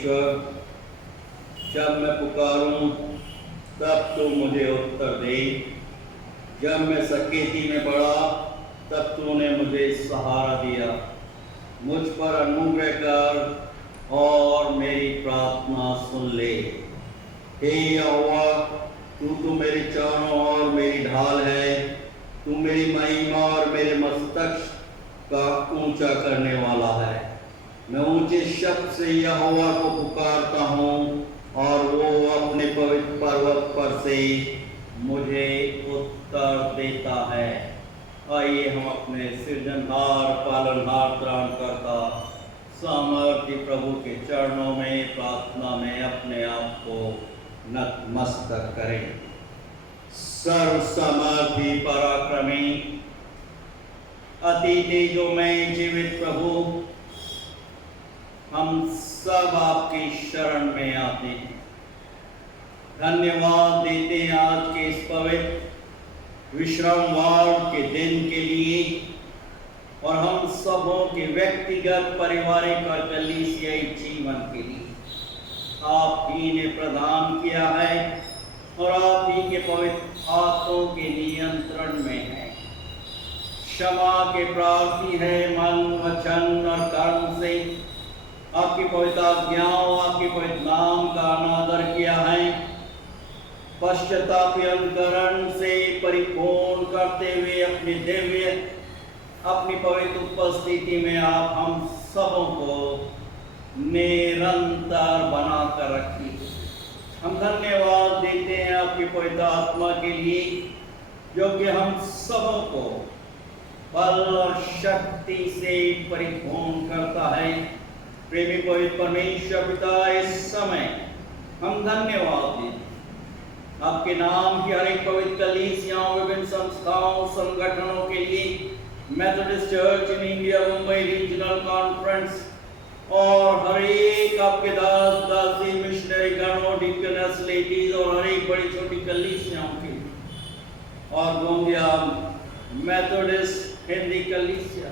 परमेश्वर, जब मैं पुकारूं तब तू मुझे उत्तर दे। जब मैं सकेती में पड़ा तब तूने मुझे सहारा दिया। मुझ पर अनुग्रह कर और मेरी प्रार्थना सुन ले। हे यहोवा, तू तो मेरे चारों ओर मेरी ढाल है। तू मेरी महिमा और मेरे मस्तक का ऊंचा करने वाला है। मैं ऊंचे शब्द से यहोवा को पुकारता हूँ और वो अपने पवित्र पर्वत पर से मुझे उत्तर देता है। आइए हम अपने सृजनहार, पालनहार, त्राणकर्ता, सामर्थ्य प्रभु के चरणों में प्रार्थना में अपने आप को नतमस्तक करें। सर्व सामर्थ्य, पराक्रमी, अति तेजोमय जीवित प्रभु, हम सब आपकी शरण में आते हैं। धन्यवाद देते हैं आज के इस पवित्र विश्रामवार के दिन के लिए और हम सबों के व्यक्तिगत, पारिवारिक और कलीसियाई जीवन के लिए। आप ही ने प्रदान किया है और आप ही के पवित्र हाथों के नियंत्रण में है। क्षमा के प्रार्थी है मन, वचन और कर्म से। आपकी पवित्र आज्ञाओं, आपके पवित्र नाम का अनादर किया है। पश्चाताप अंतकरण से परिपूर्ण करते हुए अपनी दिव्य, अपनी पवित्र उपस्थिति में आप हम सबों को निरंतर बनाकर रखिए। हम धन्यवाद देते हैं आपकी पवित्र आत्मा के लिए, जो कि हम सबों को बल और शक्ति से परिपूर्ण करता है। प्रेमी पवित्र परमेश्वर पिता, इस समय हम धन्यवाद देते आपके नाम की हर एक पवित्र कलीसियाओं, विभिन्न संस्थाओं, संगठनों के लिए, Methodist church in India Mumbai regional conference और हर एक आपके दास दासी, मिशनरी गणों, डिकनस लेडीज और हर एक बड़ी छोटी कलीसियाओं के लिए, और गोंदिया मेथोडिस्ट हिंदी कलीसिया,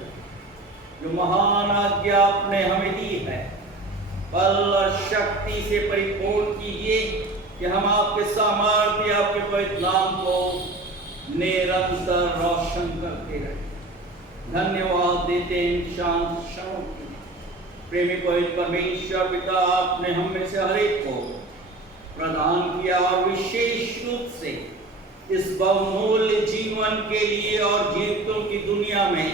जो महान आज्ञा आपने हमें दी है, बल और शक्ति से परिपूर्ण कीजिए कि हम आपके सामर्थ्य, आपके पवित्र नाम को निरंतर रोशन करते रहे। धन्यवाद देते इन शांत क्षणों के लिए। प्रेमी पवित्र परमेश्वर पिता, आपने हम में से हर एक को प्रदान किया और विशेष रूप से इस बहुमूल्य जीवन के लिए और जीवितों की दुनिया में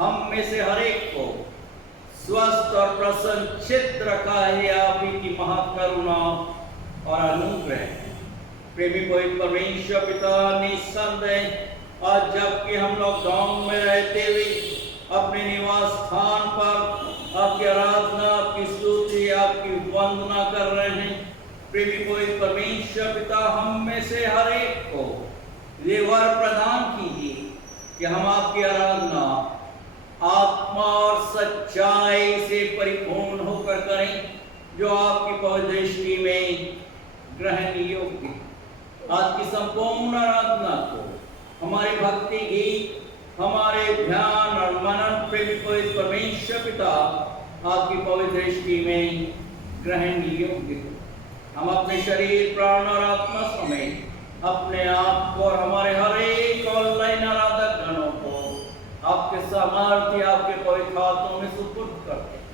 हम में से हर एक को स्वस्थ और प्रसन्न चित्त रखा है आप ही की महाकरुणा और अनुग्रह। प्रेमी पवित्र परमेश्वर पिता, निसंदेह आज जबकि हम लॉकडाउन में रहते हुए अपने निवास स्थान पर आपकी आराधना, आपकी स्तुति, आपकी वंदना कर रहे हैं, प्रेमी पवित्र परमेश्वर पिता, हम में से हर एक को ये वर प्रदान कीजिए कि हम आपकी आराधना आत्मा और सच्चाई से परिपूर्ण होकर करें, जो आपकी पवित्र दृष्टि में ग्रहण योग्य। आज की संपूर्ण आराधना को हमारी भक्ति गीत, हमारे ध्यान और मनन प्रेमी पवित्र परमेश्वर पिता आपकी पवित्र दृष्टि में ग्रहण योग्य। हम अपने शरीर, प्राण और आत्मा समेत अपने आप को और हमारे हर एक ऑनलाइन आराधक गणों को आपके सामर्थ्य, आपके पवित्र हाथों में सुपुर्द करते हैं।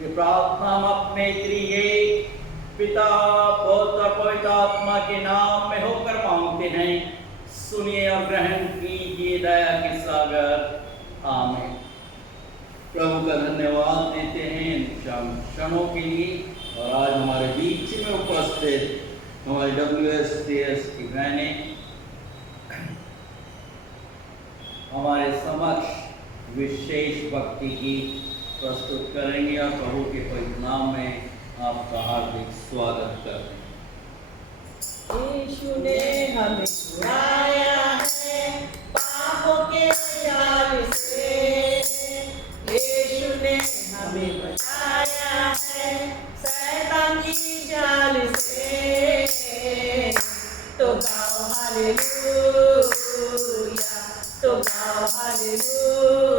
ये प्रार्थना हम अपने त्रिएक पिता, पुत्र और पवित्र आत्मा के नाम में होकर मांगते हैं। सुनिए और ग्रहण कीजिए दया के सागर। आमीन। प्रभु का धन्यवाद देते हैं इन क्षणों के लिए। और आज हमारे बीच में उपस्थित हमारे WSTS की बहनें हमारे समक्ष विशेष भक्ति गीत प्रस्तुत करेंगे और प्रभु के पवित्र नाम में आपका हार्दिक स्वागत करते हैं। यीशु ने हमें छुड़ाया है पापों के जाल से, यीशु ने हमें बचाया है शैतान की जाल से। तो गाओ हालेलुया, तो गाओ हालेलुया,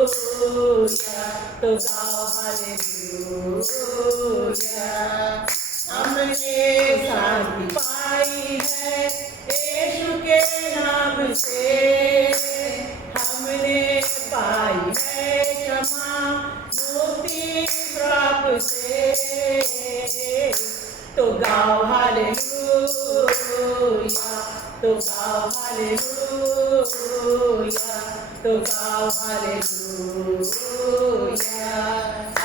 तो गाओ हालेलुया। हमने शांति पाई है यीशु के नाम से, हमने पाई है क्षमा मुक्ति प्राप्त से, तो गाओ हालेलुया, तो गाओ हालेलुया, तो गाओ हालेलुया।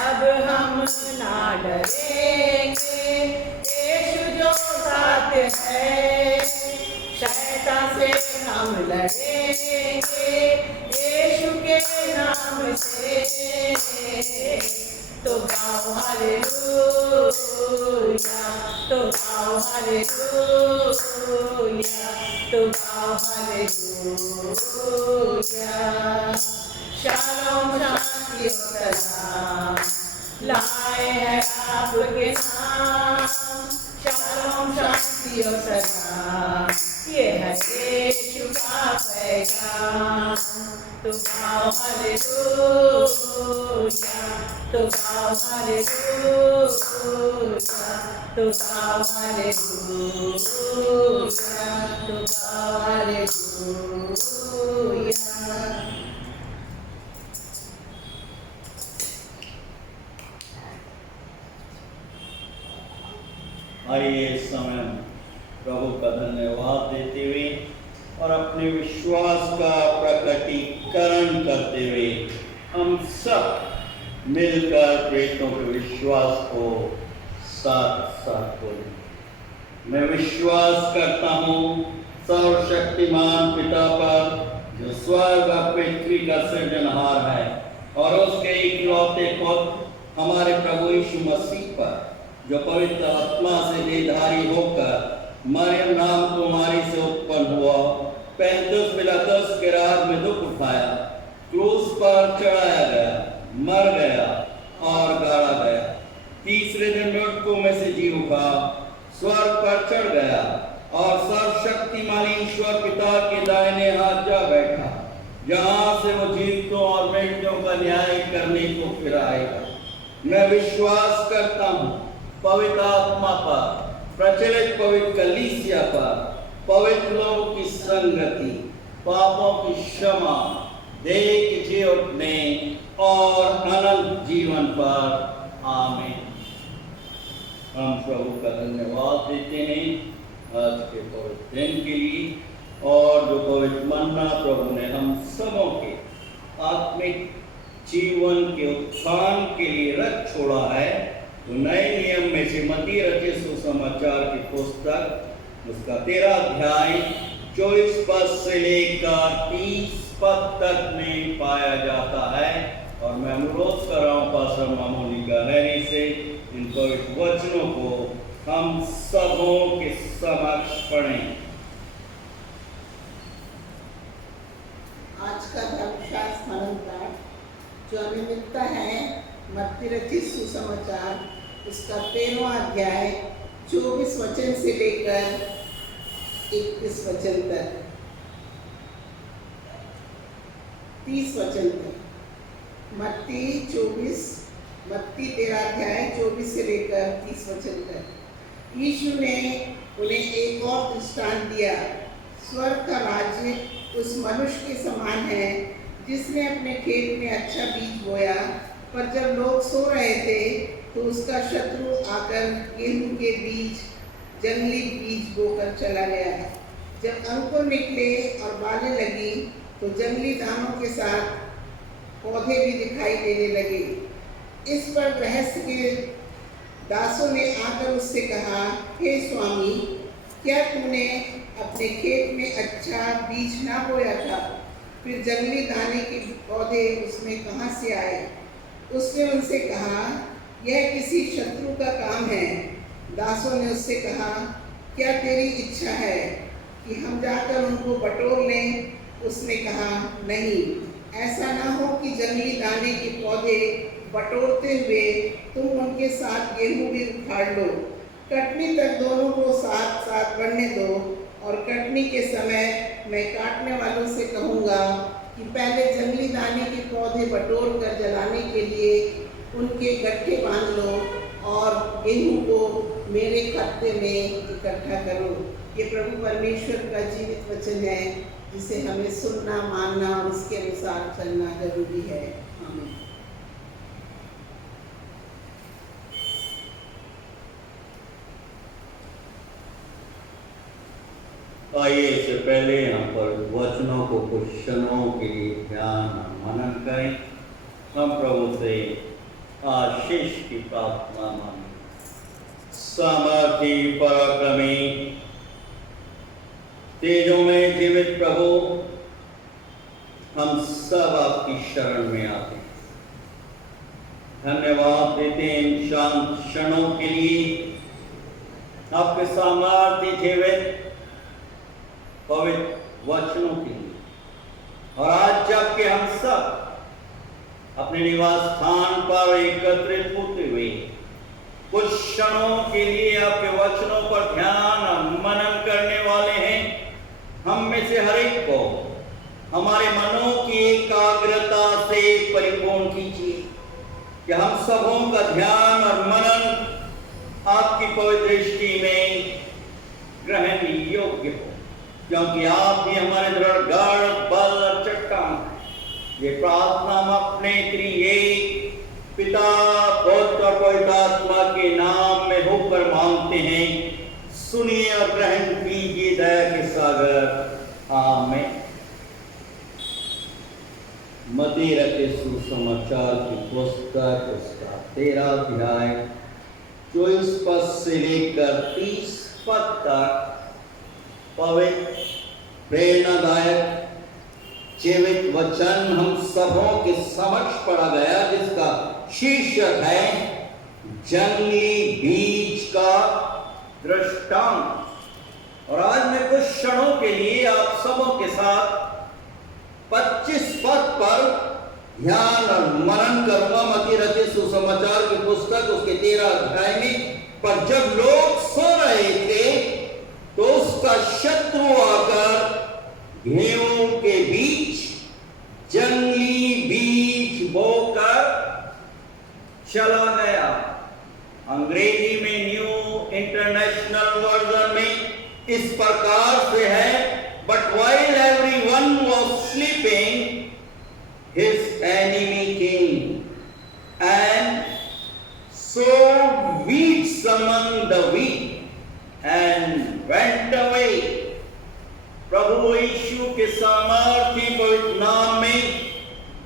अब हम ना डरेंगे, यीशु जो साथ है, शैतान से हम लड़ेंगे यीशु के नाम से, तो गाओ हालेलुया, तो गाओ हालेलुया, तो गाओ हालेलुया। शालोम शांति और सलाम लाए हैं आपके नाम, शालोम शांति और सलाम ये है यीशु का पैगाम, तो गाओ हालेलुया, तो गाओ हालेलुया, तो गाओ हालेलुया, तो गाओ हालेलुया। आइए इस समय प्रभु का धन्यवाद देते हुए और अपने विश्वास का प्रकटीकरण करते हुए हम सब मिलकर प्रेतों के विश्वास को साथ साथ बोलें। मैं विश्वास करता हूँ सर्वशक्तिमान पिता पर, जो स्वर्ग और पृथ्वी का सृजनहार है, और उसके इकलौते पुत्र हमारे प्रभु यीशु मसीह पर, जो पवित्र आत्मा से देहधारी होकर मरियम नाम कुमारी से उत्पन्न हुआ, 35 पिलातुस के राज में दुख उठाया, क्रूस पर चढ़ाया गया, मर गया और गाड़ा गया, तीसरे दिन मृतकों में से जी उठा, स्वर्ग पर चढ़ गया और सर्वशक्तिमान ईश्वर पिता के दाहिने हाथ जा बैठा, जहां से वो जीवितों और मृतों का न्याय करने को फिर आएगा। मैं विश्वास करता हूँ पवित्र आत्मा पर, प्रचलित पवित्र कलीसिया पर, पवित्र लोगों की संगति, पापों की क्षमा, देह के जी उठने और अनंत जीवन पर। आमीन। हम प्रभु का धन्यवाद देते हैं आज के पवित्र दिन के लिए, और जो पवित्र मन्ना प्रभु ने हम सबों के आत्मिक जीवन के उत्थान के लिए रख छोड़ा है। तो नए नियम में से मत्ती रचित सुसमाचार की पुस्तक उसका 13 अध्याय 24 पद से लेकर 30 पद तक में पाया जाता है। और मैं अनुरोध कर रहा हूँ पास्टर मोनिका हैरी से इन पवित्र वचनों को हम सबों के समक्ष पढ़ें। आज का धर्मशास्त्र स्मरण पाठ जो हमें मिलता है मत्ती रचित सुसमाचार उसका 13वां अध्याय 24 वचन से लेकर 31 वचन तक, 30 वचन तक। मत्ती 13 अध्याय 24 से लेकर 30 वचन तक। यीशु ने उन्हें एक और दृष्टांत दिया, स्वर्ग का राज्य उस मनुष्य के समान है जिसने अपने खेत में अच्छा बीज बोया, पर जब लोग सो रहे थे तो उसका शत्रु आकर गेहूं के बीज, जंगली बीज बोकर चला गया। जब अंकुर निकले और बालें लगी तो जंगली दानों के साथ पौधे भी दिखाई देने लगे। इस पर गृहस्थ के दासों ने आकर उससे कहा, हे स्वामी, क्या तूने अपने खेत में अच्छा बीज ना बोया था? फिर जंगली दाने के पौधे उसमें कहाँ से आए? उसने उनसे कहा, यह किसी शत्रु का काम है। दासों ने उससे कहा, क्या तेरी इच्छा है कि हम जाकर उनको बटोर लें? उसने कहा, नहीं, ऐसा ना हो कि जंगली दाने के पौधे बटोरते हुए तुम उनके साथ गेहूं भी उखाड़ लो। कटनी तक दोनों को साथ साथ बढ़ने दो, और कटनी के समय मैं काटने वालों से कहूँगा कि कि पहले जंगली दाने के पौधे बटोर कर जलाने के लिए उनके गट्ठे बांध लो और गेहूं को मेरे खत्ते में इकट्ठा करो। ये प्रभु परमेश्वर का जीवित वचन है, जिसे हमें सुनना, मानना और उसके अनुसार चलना जरूरी है। आमीन। आइए इससे पहले यहाँ पर वचनों को कुछ क्षणों के लिए ध्यान और मनन करें। हम प्रभु से आशीष की प्रार्थना मांगे। सामर्थी पराक्रमी तेजों में जीवित प्रभु, हम सब आपकी शरण में आते हैं। धन्यवाद देते हैं इन शांत क्षणों के लिए, आपके सामर्थ्य जीवित पवित्र वचनों के लिए। और आज जबकि हम सब अपने निवास स्थान पर एकत्रित होते हुए कुछ क्षणों के लिए आपके वचनों पर ध्यान और मनन करने वाले हैं, हम में से हर एक को हमारे मनों की एकाग्रता से परिपूर्ण कीजिए, कि हम सबों का ध्यान और मनन आपकी पवित्र दृष्टि में ग्रहण योग्य हो, क्योंकि आप ही हमारे दृढ़ गढ़, बल और चट्टान हैं। ये प्रार्थना हम अपने त्रिएक पिता, पुत्र और पवित्र आत्मा के नाम में होकर मांगते हैं। सुनिए और ग्रहण कीजिए दया के सागर। आमीन। मत्ती रचित सुसमाचार की पुस्तक, उसका 13 अध्याय 24 पद से लेकर 30 पद तक पवित्र, प्रेरणादायक, जीवित वचन हम सबों के समक्ष पढ़ा गया, जिसका शीर्षक है जंगली बीज का दृष्टांत। और आज मैं कुछ क्षणों के लिए आप सबों के साथ 25 पद पर ध्यान और मनन करूंगा। मत्ती रचित सुसमाचार की पुस्तक, उसके 13 अध्याय में। पर जब लोग सो रहे थे तो उसका शत्रु आकर गेहूं के बीच जंगली बीज बोकर चला गया। अंग्रेजी में न्यू इंटरनेशनल वर्जन में इस प्रकार से है, but while everyone was sleeping his enemy came and sowed weeds among the wheat and went away। प्रभु यीशु के सामर्थ्य पवित्र नाम में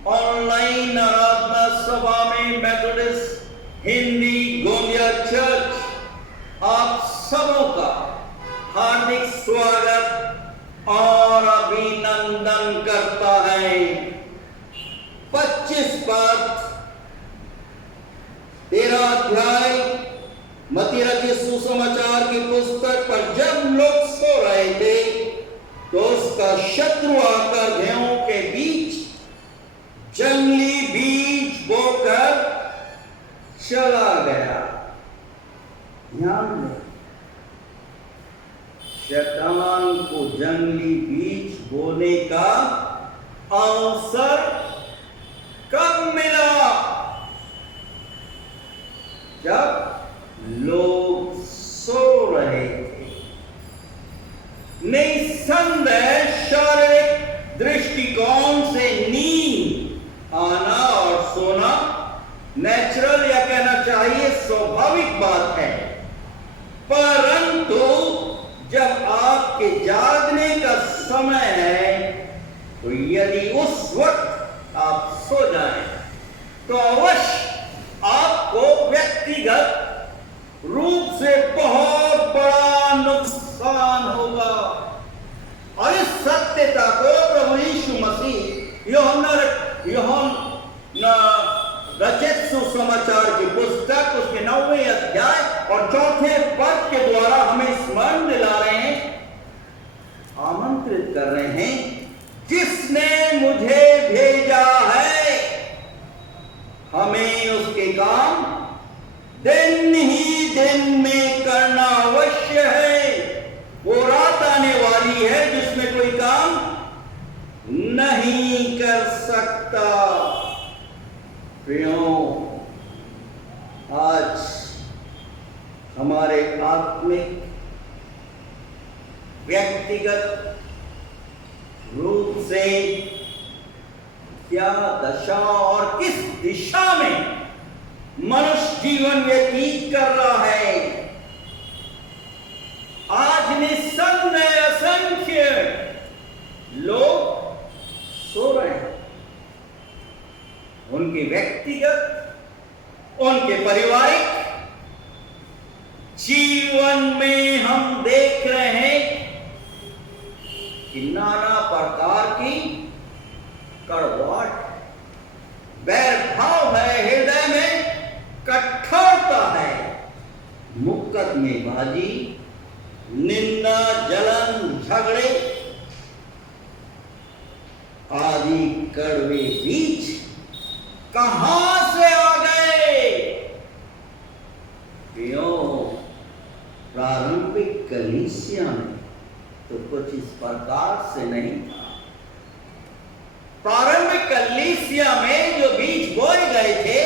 ऑनलाइन आराधना सभा में मेथोडिस्ट हिंदी गोंदिया चर्च आप सबों का हार्दिक स्वागत और अभिनंदन करता है। 25 पद 13 अध्याय मत्ती रचित सुसमाचार की पुस्तक। पर जब लोग सो रहे थे तो उसका शत्रु आकर गेहूं के बीच जंगली बीज बोकर चला गया। ध्यान दें, शैतान को जंगली बीज बोने का अवसर कब मिला? जब लोग सो रहे थे। निसंदेह शारीरिक दृष्टिकोण से नींद आना और सोना नेचुरल, या कहना चाहिए स्वाभाविक बात है। परंतु जब आपके जागने का समय है तो यदि उस वक्त आप सो जाएं तो अवश्य आपको व्यक्तिगत रूप से बहुत बड़ा नुकसान होगा। और इस सत्यता को प्रभु यीशु मसीह यूहन्ना रचित सुसमाचार की पुस्तक, उसके 9वें अध्याय और 4 पद के द्वारा हमें स्मरण दिला रहे हैं, आमंत्रित कर रहे हैं। जिसने मुझे भेजा है, हमें उसके काम दिन ही दिन में करना अवश्य है। वो रात आने वाली है जिसमें कोई काम नहीं नहीं कर सकता। प्रियो, आज हमारे आत्मिक व्यक्तिगत रूप से क्या दशा और किस दिशा में मनुष्य जीवन व्यतीत कर रहा है। आज निस्संदेह असंख्य लोग सो रहे हैं। उनके व्यक्तिगत, उनके पारिवारिक जीवन में हम देख रहे हैं कि नाना प्रकार की कड़वाहट, वैरभाव है, हृदय में कठोरता है, मुकदमेबाजी, निंदा, जलन, झगड़े आदि कड़वे बीज कहां से आ गए। क्यों? प्रारंभिक कलीसिया में तो कुछ इस प्रकार से नहीं था। प्रारंभिक कलीसिया में जो बीज बोए गए थे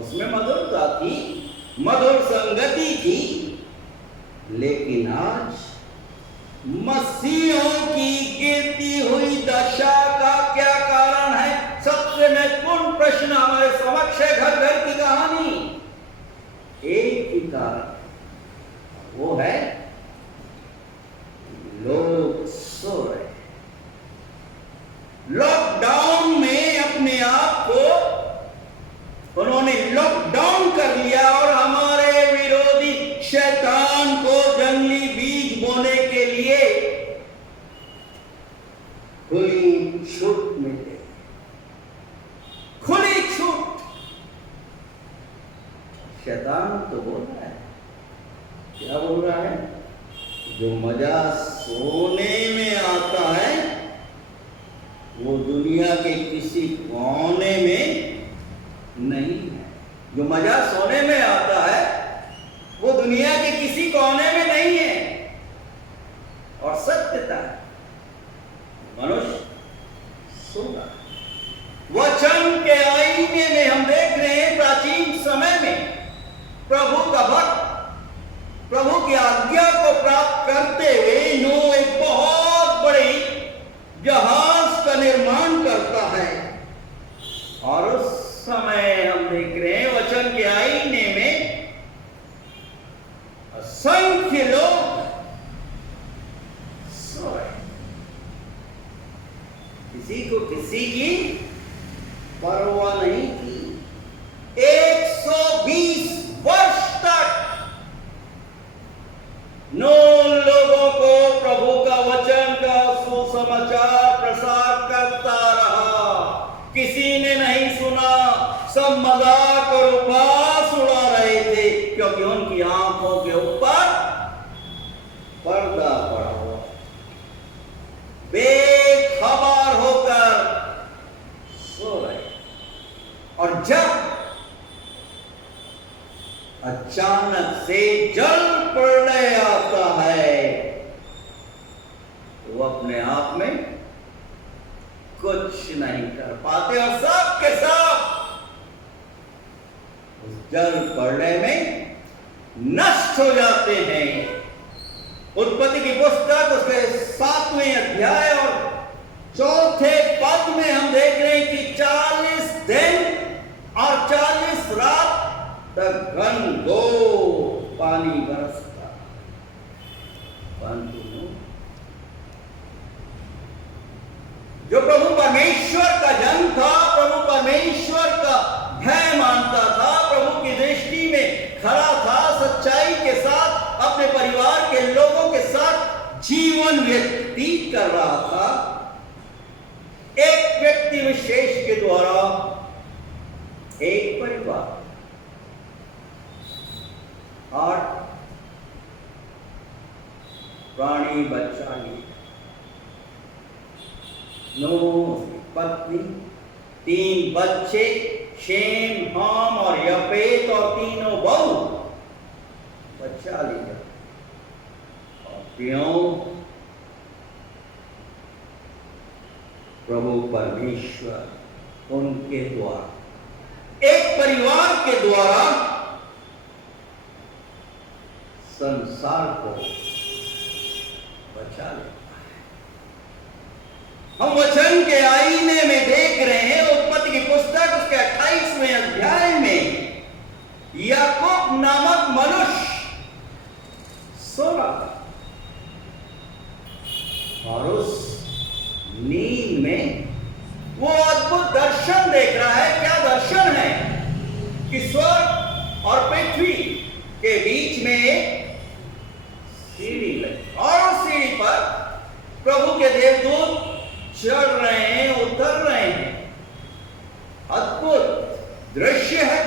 उसमें मधुरता थी, मधुर संगति थी। लेकिन आज मसीहों की गिरती हुई दशा का क्या कारण है? सबसे महत्वपूर्ण प्रश्न हमारे समक्ष है। घर घर की कहानी, एक ही कारण, वो है लोग सो रहे। लॉकडाउन में अपने आप को उन्होंने लॉकडाउन कर लिया और हमारे विरोधी शैतान को जंगली बीज बोने के लिए खुली छूट मिले। खुली छूट। शैतान तो बोल रहा है, क्या बोल रहा है? जो मजा सोने में आता है वो दुनिया के किसी कोने में नहीं है। जो मजा सोने में आता है वो दुनिया के किसी कोने में नहीं है। और सत्यता है, मनुष्य सोना। वचन के आईने में हम देख रहे हैं प्राचीन समय में प्रभु का भक्त प्रभु की आज्ञा को प्राप्त करते हुए नूह एक बहुत बड़ी जहाज का निर्माण करता है। और उस समय हम देख रहे हैं वचन के आईने में असंख्य लोग सोए। किसी को किसी की परवाह नहीं थी। 120 वर्ष तक नूह लोगों को प्रभु का वचन का सुसमाचार प्रसार करता रहा। किसी ने नहीं सुना। सब मजाक और उपहास उड़ा रहे थे क्योंकि उनकी आंखों के ऊपर पर्दा पड़ा हुआ। बेखबर होकर सो रहे। और जब अचानक से जल प्रलय आता है तो वो अपने आप में कुछ नहीं कर पाते और सब के सब उस जल प्रलय में नष्ट हो जाते हैं। उत्पत्ति की पुस्तक उसके 7वें अध्याय और 4थे पद में हम देख रहे हैं कि 40 दिन और 40 रात तक घनघोर पानी बरसता। परंतु जो प्रभु परमेश्वर का जन था, प्रभु परमेश्वर का भय मानता था, प्रभु की दृष्टि में खरा था, सच्चाई के साथ अपने परिवार के लोगों के साथ जीवन व्यतीत कर रहा था, एक व्यक्ति विशेष के द्वारा एक परिवार 8 प्राणी बचा लिए। नूह, पत्नी, 3 बच्चे, शेम, हाम और यपेत और 3 बहू बचा लिया। और क्यों? प्रभु परमेश्वर उनके द्वारा, एक परिवार के द्वारा संसार को बचा लेता है। हम वचन के आईने में देख रहे हैं, उत्पत्ति की पुस्तक उसके 28वें अध्याय में याकूब नामक मनुष्य सो रहा था और उस नींद में वो अद्भुत दर्शन देख रहा है। क्या दर्शन है कि स्वर्ग और पृथ्वी के बीच में एक सीढ़ी लगी और उस सीढ़ी पर प्रभु के देवदूत चढ़ रहे हैं, उतर रहे हैं। अद्भुत दृश्य है,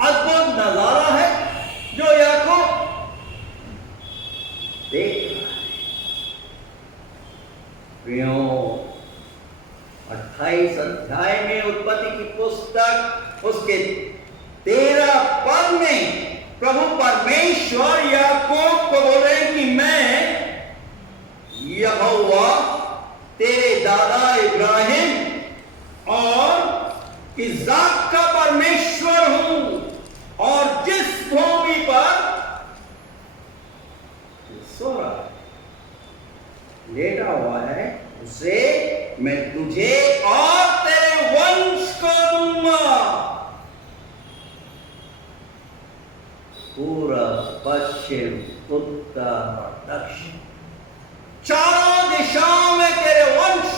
अद्भुत नजारा है जो याकूब देख रहा है। प्रियो, 28 अध्याय में उत्पत्ति की पुस्तक उसके 13 पद में प्रभु परमेश्वर याकूब को बोल रहे हैं कि मैं यहोवा तेरे दादा इब्राहिम और इज़ाक का परमेश्वर हूं, और जिस भूमि पर सो रहा है, लेटा हुआ है, उसे मैं तुझे और तेरे वंश को दूंगा। पूरब, पश्चिम, उत्तर और दक्षिण, चारों दिशाओं में तेरे वंश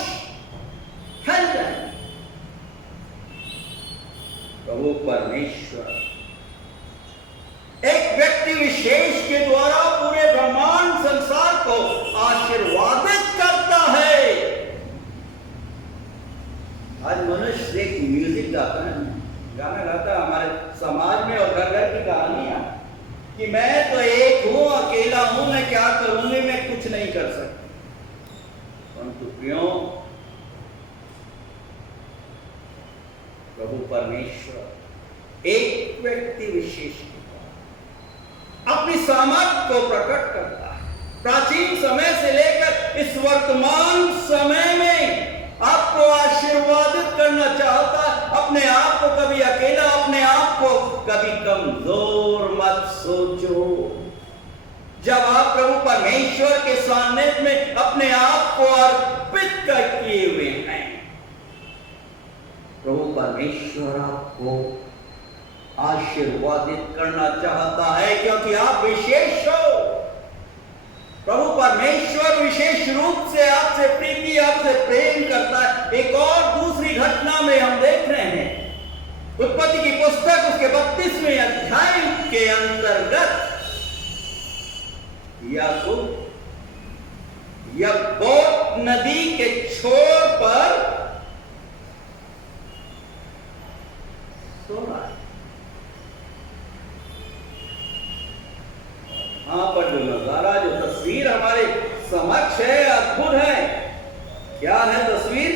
फैल जाएंगे। प्रभु परमेश्वर एक व्यक्ति विशेष के द्वारा पूरे ब्रह्मांड संसार को आशीर्वादित करता है। आज मनुष्य एक म्यूजिक गाता है, गाना गाता है हमारे समाज में, और घर घर की कहानियां कि मैं तो एक हूं, अकेला हूं, मैं क्या करूंगी, मैं कुछ नहीं कर सकता। परंतु क्यों प्रभु परमेश्वर एक व्यक्ति विशेष अपनी सामर्थ को प्रकट करता है। प्राचीन समय से लेकर इस वर्तमान समय में आपको आशीर्वादित करना चाहता है। अपने आप को कभी अकेला, अपने आप को कभी कमजोर मत सोचो। जब आप प्रभु परमेश्वर के सानिध्य में अपने आप को अर्पित किए हुए हैं, प्रभु परमेश्वर आपको आशीर्वादित करना चाहता है, क्योंकि आप विशेष हो। प्रभु परमेश्वर विशेष रूप से आपसे प्रीति, आपसे प्रेम करता है। एक और दूसरी घटना में हम देख रहे हैं, उत्पत्ति की पुस्तक उसके 32वें अध्याय के अंतर्गत याकूब यब्बोक नदी के छोर पर सो रहा है। वहां पर जो नजारा, जो तस्वीर हमारे समक्ष है, अद्भुत है। क्या है तस्वीर?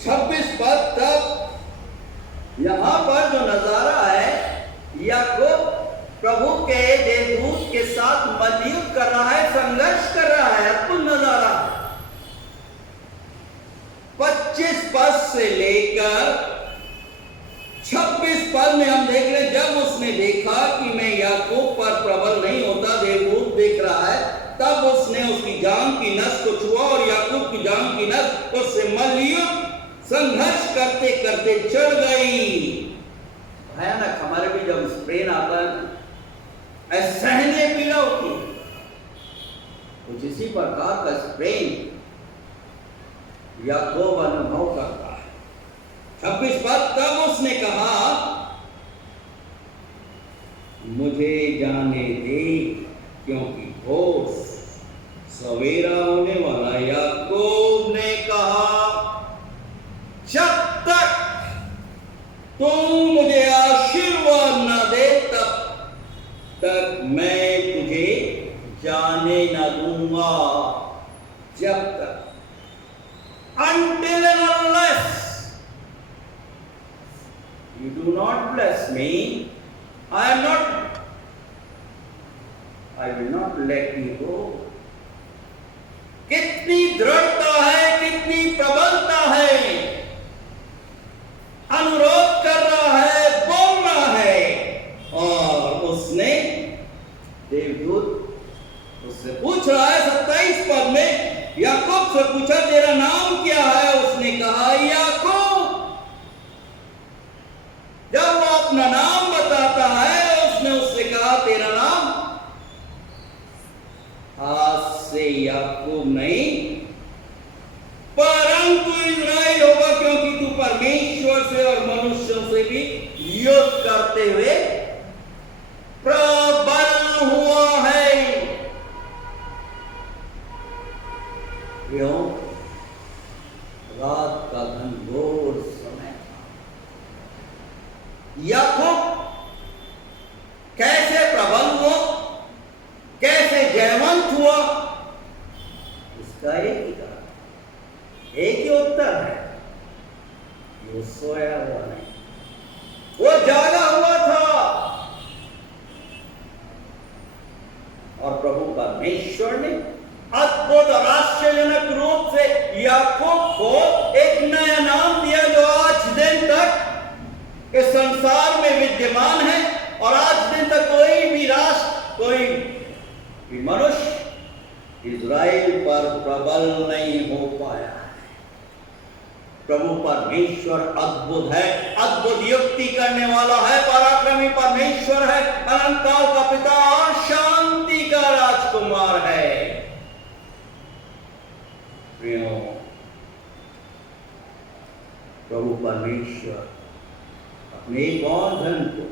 26 पद तक यहां पर जो नजारा है, याकूब प्रभु के देवदूत के साथ मल्लयुद्ध कर रहा है, संघर्ष कर रहा है। अद्भुत नजारा। 25 पद से लेकर 26 पद में हम देख रहे हैं, जब उसने देखा कि मैं याकूब पर प्रबल नहीं होता, देवदूत देख रहा है, तब उसने उसकी जांघ की नस को छुआ और याकूब की जांघ की नस उससे मल्लयुद्ध संघर्ष करते करते चढ़ गई। भयानक। हमारे भी जब स्प्रेन आता है, असहनीय पीड़ा होती है, कुछ इसी प्रकार का स्प्रेन याकूब अनुभव करता है। 26 पद, तब उसने कहा मुझे जाने दे, क्योंकि होश सवेरा होने वाला। याकूब ने कहा जब तक तुम मुझे आशीर्वाद न दे तब तक मैं तुझे जाने न दूंगा। जब तक, until and unless you do not bless me, I will not let you go. कि परमेश्वर से और मनुष्यों से भी युद्ध करते हुए प्रबल हुआ है। क्यों? रात का घनघोर समय था। याकूब कैसे प्रबल हुआ, कैसे जयवंत हुआ, इसका एक ही कारण, एक ही उत्तर है, वो सोया हुआ नहीं, वो जागा हुआ था। और प्रभु परमेश्वर ने अद्भुत और आश्चर्यजनक रूप से याकूब को एक नया नाम दिया जो आज दिन तक इस संसार में विद्यमान है, और आज दिन तक कोई भी राष्ट्र, कोई भी मनुष्य इज़राइल पर प्रबल नहीं हो पाया। प्रभु परमेश्वर अद्भुत है, अद्भुत युक्ति करने वाला है, पराक्रमी परमेश्वर है, अनंत काल का पिता और शांति का राजकुमार है। प्रियो, प्रभु परमेश्वर अपने एक और धन को,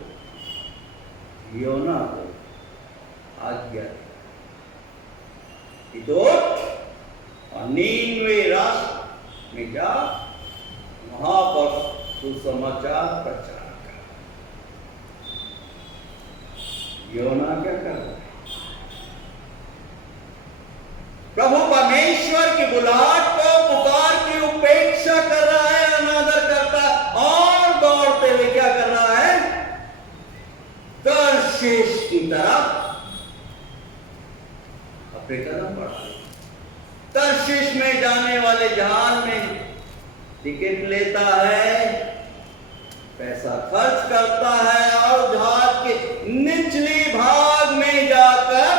योना को आज्ञा दी, उठ और नीनवे राष्ट्र में जा, वहां पर सुसमाचार प्रचार कर। योना क्या कर रहा है? प्रभु परमेश्वर की बुलाहट को, पुकार की उपेक्षा कर रहा है, अनादर करता है, और दौड़ते हुए क्या कर रहा है? तर्शीश की तरफ अपने कदम बढ़ा। तर्शीश में जाने वाले जहाज में टिकट लेता है, पैसा खर्च करता है, और जहाज के निचली भाग में जाकर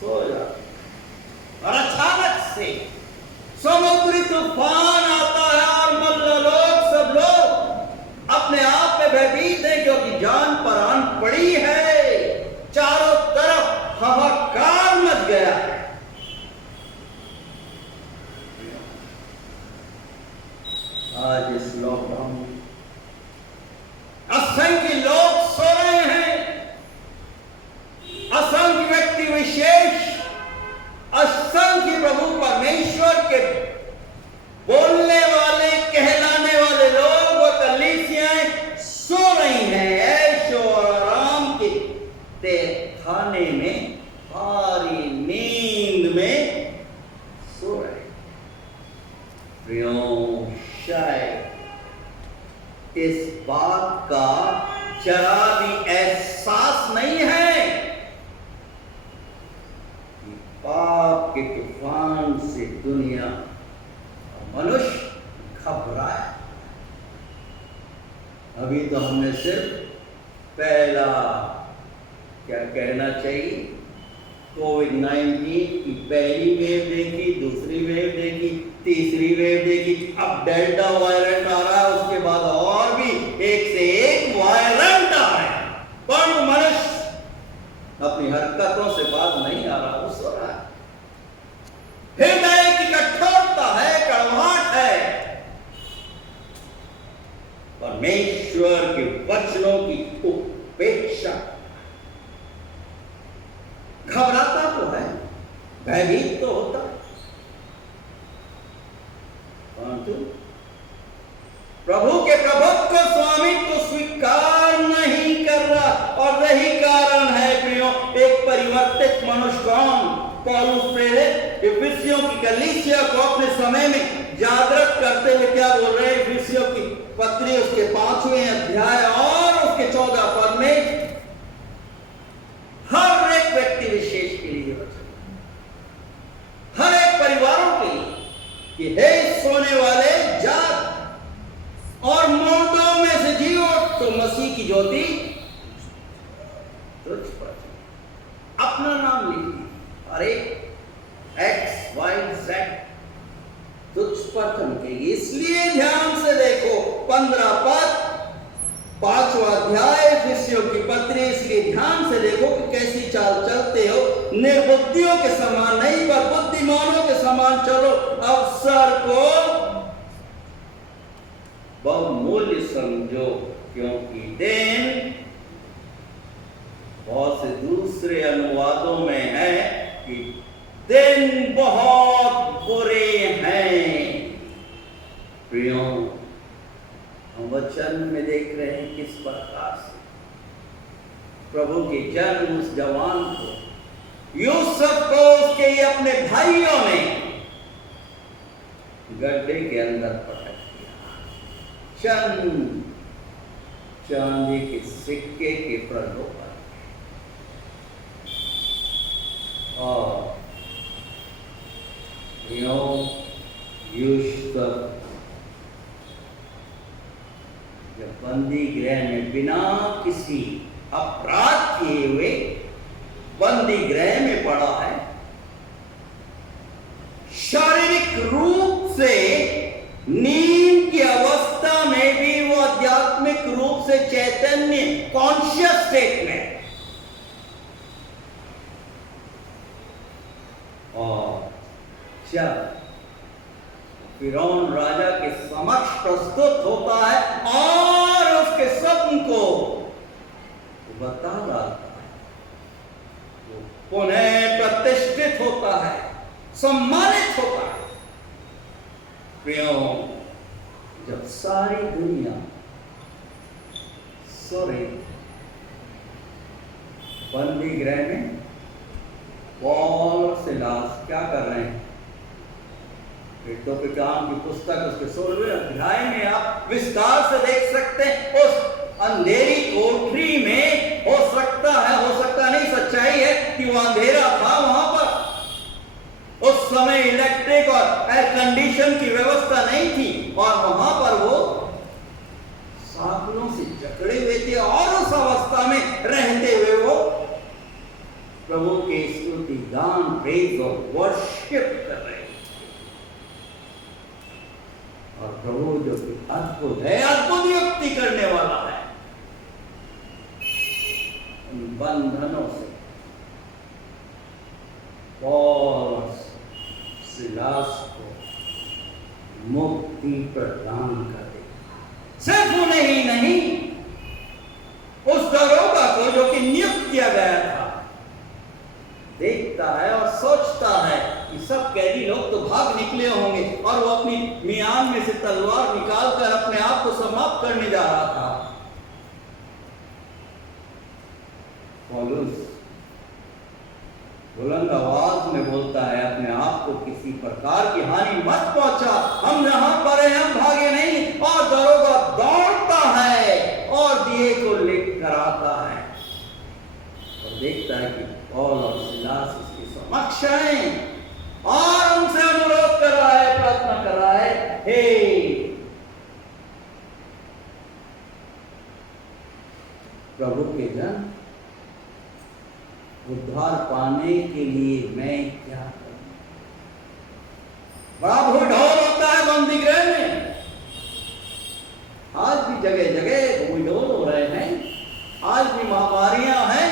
सो जाता। और अचानक से समुद्री तूफान आता है, और मल्ल लोग, सब लोग अपने आप में भयभीत है, क्योंकि जान परान पड़ी है। चारों तरफ हाहाकार मच गया है। आज इस लॉकडाउन में असंख्य लोग सो रहे हैं, असंख्य व्यक्ति विशेष, असंख्य प्रभु परमेश्वर के बोलने वाले, कहलाने वाले लोग और कलीसियाएं सो रही हैं, ऐशो और आराम के खाने में, भारी नींद में सो रहे। प्रियो, शायद इस बात का जरा भी एहसास नहीं है कि पाप के तूफान से दुनिया और मनुष्य घबराए। अभी तो हमने सिर्फ पहला, क्या कहना चाहिए, कोविड-19 की पहली वेव देखी, दूसरी वेव देखी, तीसरी वेव देखी, अब डेल्टा वायरेंट आ रहा है, उसके बाद और भी एक से एक वायरेंट आ रहा है। पर मनुष्य अपनी हरकतों से बात नहीं आ रहा, वो सो रहा है। हृदय की कठोरता है, कड़वाहट है। परमेश्वर के वचनों की उपेक्षा। घबराता तो है, भयभीत तो होता है, परंतु प्रभु के प्रभुत्व को, स्वामित्व को स्वीकार नहीं कर रहा। और यही कारण है प्रियो, एक परिवर्तित मनुष्य कौन? पौलुस प्रेरित इफिसियों की कलीसिया को अपने समय में जागृत करते हुए क्या बोल रहे हैं? इफिसियों की पत्री उसके 5वें अध्याय और उसके 14 पद में हर एक व्यक्ति विशेष के लिए वचन, हर एक परिवारों के लिए कि हे सोने वाले जाग और मुर्दों में से जियो, तो मसीह की ज्योति तुझ पर। अपना नाम लिखिए और एक XYZ तुझ पर चमकेगी। इसलिए ध्यान से देखो 15 पद 5वां अध्याय इफिसियों की पत्री। इसलिए ध्यान से देखो कि कैसी चाल चलते हो। निर्बुद्धियों के समान नहीं, पर बुद्धिमानों के समान चलो। अवसर को तुल्य समझो, क्योंकि दिन, बहुत से दूसरे अनुवादों में है कि दिन बहुत बुरे हैं। प्रियो, हम वचन में देख रहे हैं किस प्रकार से प्रभु के जन्म उस जवान को, यूसुफ को, उसके अपने भाइयों ने गड्ढे के अंदर पटक दिया, चांदी के सिक्के के प्रलोभन। और यूसुफ जब बंदी गृह में बिना किसी अपराध किए हुए बंदी गृह में पड़ा है, शारीरिक रूप से नींद की अवस्था में भी वो आध्यात्मिक रूप से चैतन्य, कॉन्शियस स्टेट में, और जब फिरौन राजा के समक्ष प्रस्तुत होता है और उसके स्वप्न को बता रहा है, वो पुनः प्रतिष्ठित होता है, सम्मानित होता है। प्रियो, जब सारी दुनिया सो रही, बंदी गृह में पौल और सिलास क्या कर रहे हैं? तो पिकाम की पुस्तक उसके 16वें अध्याय में आप विस्तार से देख सकते हैं। उस अंधेरी कोठरी में हो सकता नहीं, सच्चाई है कि वो अंधेरा था वहां पर। उस समय इलेक्ट्रिक और एयर कंडीशन की व्यवस्था नहीं थी और वहां पर वो साधनों से जकड़े हुए थे और उस अवस्था में रहते हुए वो प्रभु के स्तुति, गान, प्रेज और वर्शिप कर रहे हैं। और प्रभु जो अद्भुत है, अद्भुत युक्ति करने वाला है, उन बंधनों से पौल और सिलास को मुक्ति प्रदान कर दे। सिर्फ उन्हें ही नहीं, उस दरोगा को जो कि नियुक्त किया गया था, देखता है और सोचता है कि सब कैदी लोग तो भाग निकले होंगे, और वो अपनी मियान में से तलवार निकालकर अपने आप को समाप्त करने जा रहा था। पौलुस बुलंद आवाज में बोलता है, अपने आप को किसी प्रकार की हानि मत पहुंचा, हम यहां पर हैं, हम भागे नहीं। और दरोगा दौड़ता है और दिए को लेकर आता है और देखता है कि पौल और सिलास उसके समक्ष हैं और उनसे अनुरोध कर रहा है, प्रार्थना कर रहा है, हे प्रभु के जन, उद्धार पाने के लिए मैं क्या करूं? बड़ा भूढोल होता है बंदी गृह में। आज भी जगह जगह भूढोल हो रहे हैं, आज भी महामारियां हैं,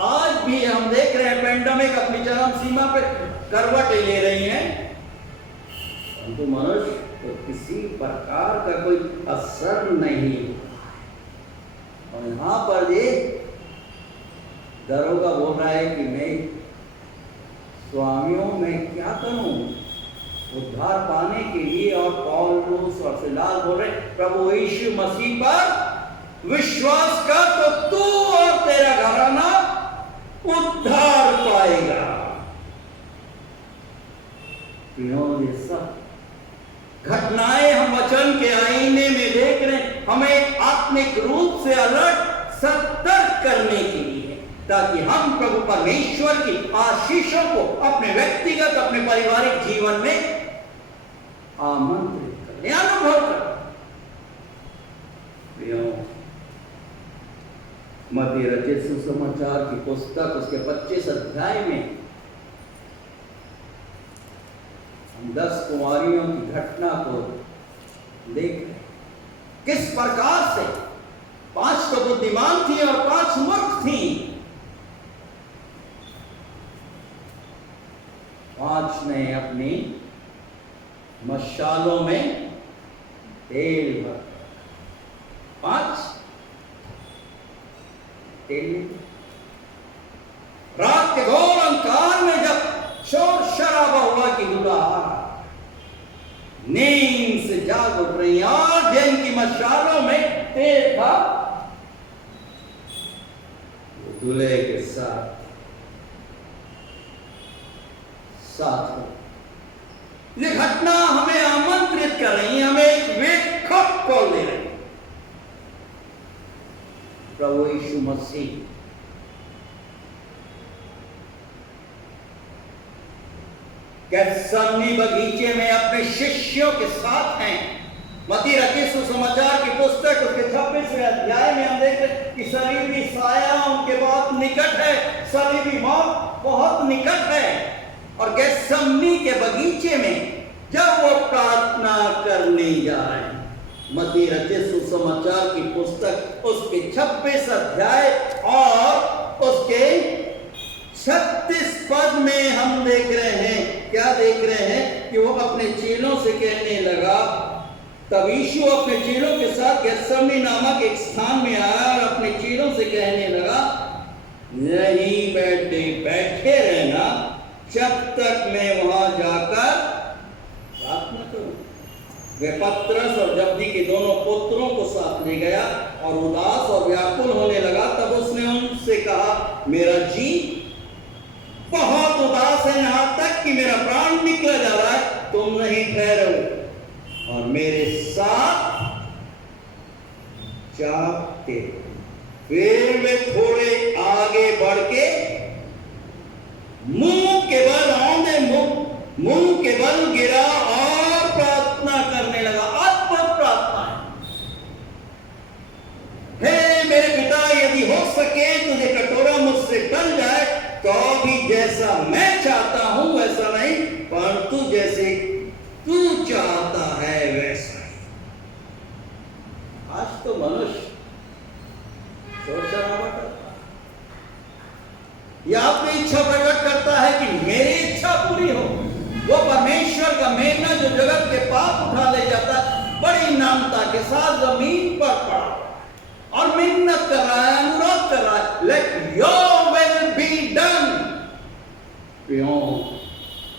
आज भी हम देख रहे हैं पेंडेमिक अपनी चरम सीमा पे करवटें ले रही हैं, परंतु मनुष्य को किसी प्रकार का कोई असर नहीं। और यहां पर ये दरोगा बोल रहा है कि मैं स्वामियों में क्या करूं उद्धार पाने के लिए। और पौलुस और सिलास बोल रहे, प्रभु यीशु मसीह पर विश्वास कर तो तू और तेरा घराना उद्धार पाएगा। ये सब घटनाएं हम वचन के आईने में देख रहे हैं, हमें आत्मिक रूप से अलर्ट, सतर्क करने के लिए, ताकि हम प्रभु परमेश्वर की आशीषों को अपने व्यक्तिगत, अपने पारिवारिक जीवन में आमंत्रित करें, अनुभव करें। मत्ती रचित सुसमाचार की पुस्तक उसके 25 अध्याय में हम 10 कुमारियों की घटना को देख रहे हैं। किस प्रकार से 5 तो बुद्धिमान थी और 5 मूर्ख थी। 5 ने अपनी मशालों में तेल भर 5 रात के घोर अंधकार में जब शोर शराबा हुआ कि दूल्हा आ रहा, नींद से जाग उठ रही और दिन की मशालों में तेल था, दूल्हे के साथ हो। ये घटना हमें आमंत्रित कर रही है, हमें एक वेक अप कॉल दे रही है। प्रभु यीशु मसीह गेत्सेमनी बगीचे में अपने शिष्यों के साथ हैं। मत्ती रचित सुसमाचार की पुस्तक उसके 26वें अध्याय में हम देखते हैं कि सलीबी साया उनके बहुत निकट है, सलीबी मौत बहुत निकट है। और गेत्सेमनी के बगीचे में जब वो प्रार्थना करने जाए, मत्ती रचित सुसमाचार की पुस्तक उसके 26 अध्याय और उसके 36 पद में हम देख रहे हैं, क्या देख रहे हैं कि वो अपने चेलों से कहने लगा। तब यीशु अपने चेलों के साथ गेत्सेमनी नामक एक स्थान में आया और अपने चेलों से कहने लगा, नहीं बैठे रहना जब तक मैं वहां जाकर प्रार्थना करूं। वे पतरस और जब्दी के दोनों पुत्रों को साथ ले गया और उदास और व्याकुल होने लगा। तब उसने उनसे कहा, मेरा जी बहुत उदास है, यहां तक कि मेरा प्राण निकला जा रहा है। तुम नहीं ठहरो और मेरे साथ जागते। फिर वे थोड़े आगे बढ़ के मुंह के बल गिरा और प्रार्थना करने लगा। अद्भुत प्रार्थना है। हे मेरे पिता, यदि हो सके तुझे कटोरा मुझसे टल जाए, तो भी जैसा मैं चाहता हूं वैसा नहीं, परंतु जैसे तू चाहता है वैसा ही। आज तो मनुष्य शोर शराबा करता है, या अपनी इच्छा प्रकट करता है कि मेरी इच्छा पूरी हो। वो परमेश्वर का मेमना जो जगत के पाप उठा ले जाता है, बड़ी नामता के साथ जमीन पर पड़ा और मिन्नत कर रहा है, अनुरोध कर रहा है, let your will be done.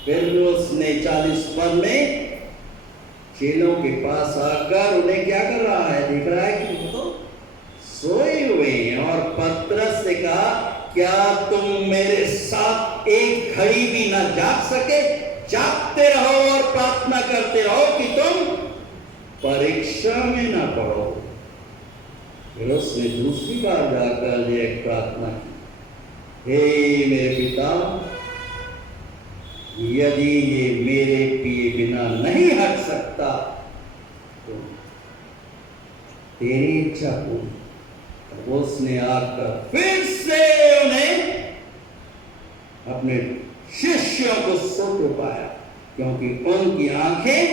फिर उसने 40 पद में चेलों के पास आकर उन्हें क्या कर रहा है, देख रहा है कि वो तो सोए हुए हैं। और पतरस से कहा, क्या तुम मेरे साथ एक घड़ी भी ना जाग सके? जागते रहो और प्रार्थना करते रहो कि तुम परीक्षा में ना पड़ो। फिर उसने दूसरी बार जाकर एक प्रार्थना की, हे मेरे पिता, यदि ये मेरे पिए बिना नहीं हट सकता तो तेरी इच्छा पूरी। तब उसने आकर फिर से उन्हें अपने शिष्यों को सो पाया, क्योंकि उनकी आंखें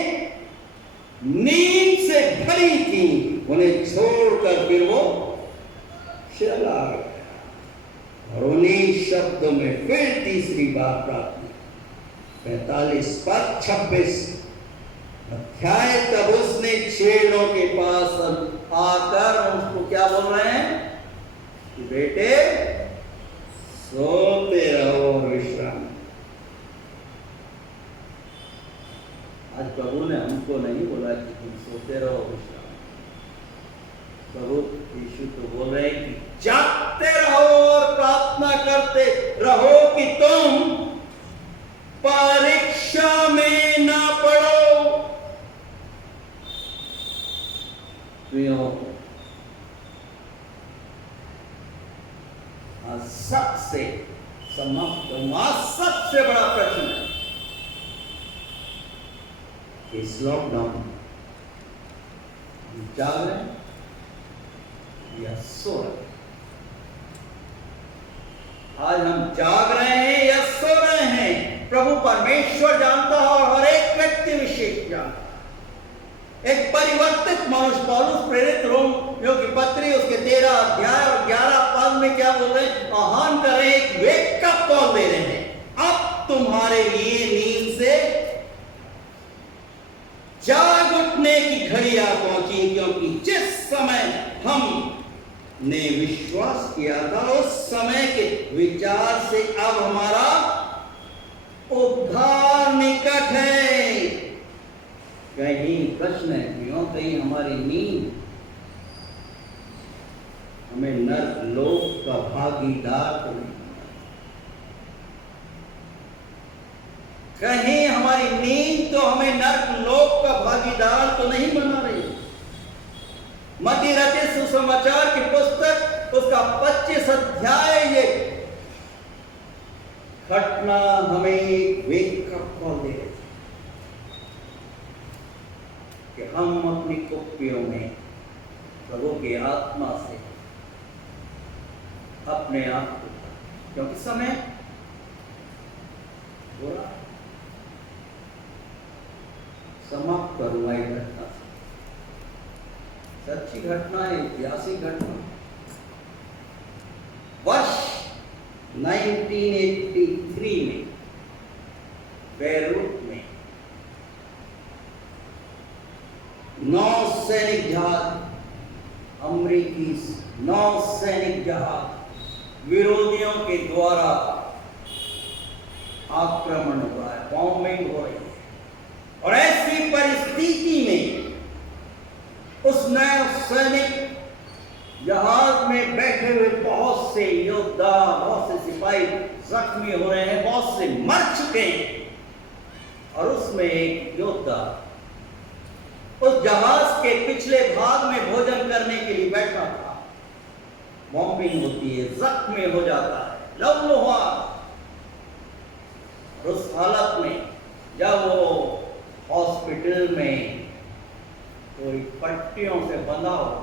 नींद से भरी थी। उन्हें छोड़कर फिर वो चला गया और उन्हीं शब्दों में फिर तीसरी बार प्रार्थना। 45 पद 26 अध्याय। तब उसने चेलों के पास आकर उसको क्या बोल रहे हैं कि बेटे सोते रहो और विश्राम। आज प्रभु ने हमको नहीं बोला कि तुम सोते रहो विश्राम। प्रभु यीशु तो बोल रहे हैं कि जागते रहो और प्रार्थना करते रहो कि तुम परीक्षा में ना पड़ो। सबसे समाप्त सबसे बड़ा प्रश्न है इस लॉकडाउन जाग रहे या सो रहे? आज हम जाग रहे हैं या सो रहे हैं, प्रभु परमेश्वर जानता है और हर एक व्यक्ति विशेष जानता है। एक परिवर्तित मनुष्य पौलुस प्रेरित रोमियों की पत्री उसके 13 अध्याय और 11 पद में क्या बोल रहे हैं? आह्वान कर रहे हैं, एक वेक अप कॉल दे रहे हैं। अब तुम्हारे लिए नींद से जाग उठने की घड़ी आ पहुंची, क्योंकि जिस समय हम ने विश्वास किया था, उस समय के विचार से अब हमारा उद्धार निकट है। कहीं प्रश्न है क्यों, कहीं हमारी नींद हमें नरक लोक का भागीदार तो नहीं, कहीं हमारी नींद तो हमें नरक लोक का भागीदार तो नहीं बना रही। मत्ती रचित सुसमाचार की पुस्तक उसका 25 अध्याय ये घटना हमें वेक अप कॉल दे रही कि हम अपनी कुप्पियों में प्रभु की आत्मा से अपने आप को, क्योंकि समय बोला समाप्त करूंगा ये घटना, सच्ची घटना है, ऐतिहासिक घटना। वर्ष 1983 में बेरूत में 9 सैनिक जहाज, अमेरिकी 9 सैनिक जहाज विरोधियों के द्वारा आक्रमण हुआ है, बॉम्बिंग हो रही है। और ऐसी परिस्थिति में उस नए सैनिक जहाज में बैठे हुए बहुत से योद्धा, बहुत से सिपाही जख्मी हो रहे हैं, बहुत से मर चुके हैं। और उसमें एक योद्धा उस जहाज के पिछले भाग में भोजन करने के लिए बैठा था। बॉम्बिंग होती है, जख्मी हो जाता है, लहूलुहान। और उस हालत में जब वो हॉस्पिटल में कोई पट्टियों से बंधा हुआ,